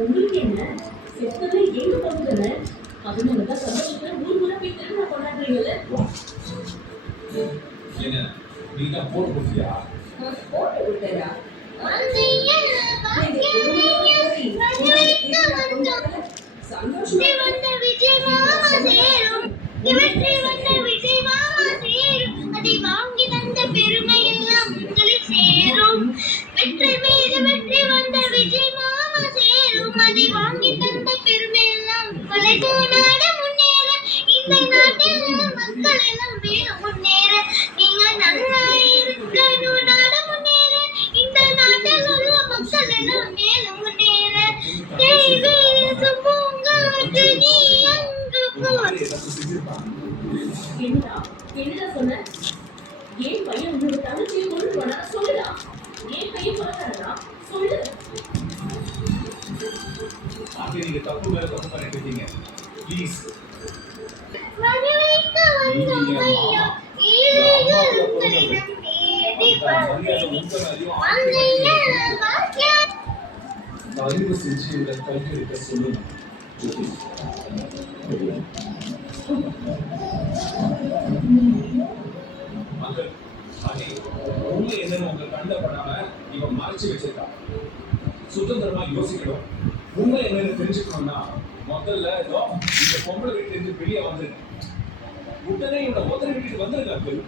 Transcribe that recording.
உங்களுக்கு என்ன செத்ததை எங்க போகுதுன்னு அதனாலதான் சந்தோஷத்துல ஊர் ஊரா போய் திருவிழா கொண்டாடுறீங்கல்ல. என்ன நீங்க போட்டு கொடுத்தியா? போட்டு விட்டா என்னடா சொன்ன? ஏன் பையன் உங்களோட தங்கச்சியை கொண்டு போனா சொல்லுடா. ஏன் பையன் கொண்டாடுறா சொல்லு. அப்படி நீங்க தப்பு மேல தப்பு பண்ணிட்டு இருக்கீங்க. ப்ளீஸ் அறிவு செஞ்சு இவரை கல்வி எடுக்க சொல்லுங்க. மக்கள் அங்கே உண்மை என்னன்னு உங்க கண்ட பண்ணாம இவன் மறைச்சு வச்சிருக்கா. சுதந்திரமா யோசிக்கணும். உண்மை என்னன்னு தெரிஞ்சுக்கணும்னா முதல்ல இந்த பொம்பளை வீட்டுல இருந்து வெளியே வந்துருங்க. உடனே இவனை ஒருத்தரை வீட்டுக்கு வந்துருங்க.